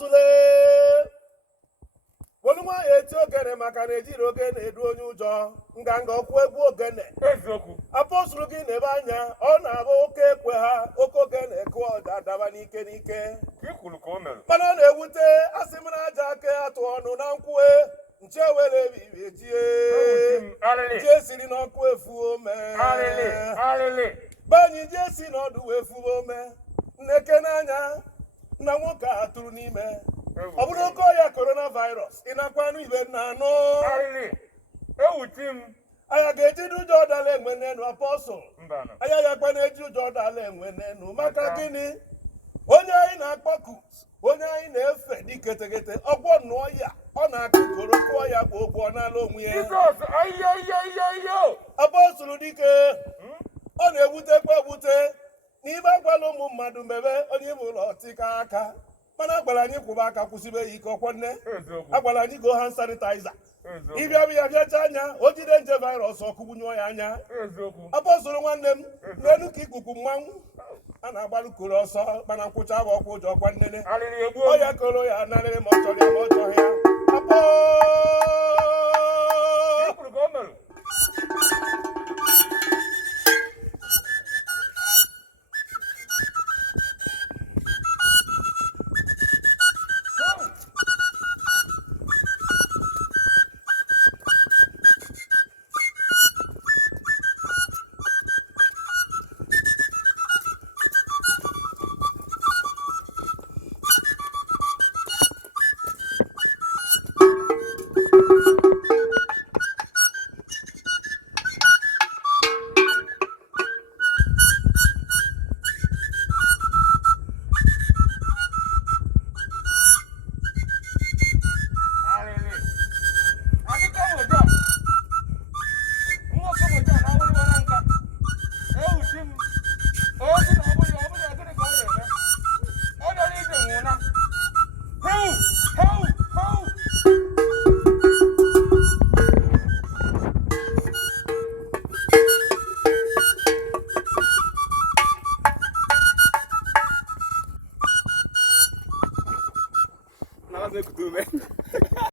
Apostole Woluma eti ogene maka na ejiri ogene edu onye ụjọ nganga ọkụ egwu ogene apostol gị na-ebe anya ọ na-abụ oke ekwe ha oke ogene kụọ ọja daba n'ike mana ọ na-ewute asị m na aja aka atụ ọnụ na nkwue nche were ebibi jie siri n'ọkụ efuo mee banyị jie si n'ọdụ wee fuo ome nneke n'anya na nwoke a tụrụ n'ime ọ bụrụ oke ọya coronavirus ị nakwa anụ ibe na anụ anya ga-eji ụjọ ọdala enwe n'enu apọstụl anya ya gba na-eji ụjọ ọdala enwe n'enu maka gịnị onye anyị na-akpọku onye anyị na-efe dị ketegete ọgwọ nnụọ ya ọ na-akụ koro kụọ ya bụ okwu ọ n'ala onwe ya apọstụl dike ọ na-ewutekwa ewute n'ime agwala ụmụ mmadụ mebe onye ime ụlọ tika aka mana agwara anyị kwụba aka kwụsịbe ya ike ọkwọ nne agwara anyị go hand sanitizer ịbịa bịa bịacha anya o jide nje virus ọkụgbunye ya anya apọstụl nwanne m n'elu ka ikuku mmanwụ a na-agbalụ koro ọsọ mana nkwụcha bụ ọkwa ụjọ ọkwa nnene ọ ya koro ya narịrị ma ọ chọrọ ya ma ọ chọrọ ya Nada a ver com tu, velho.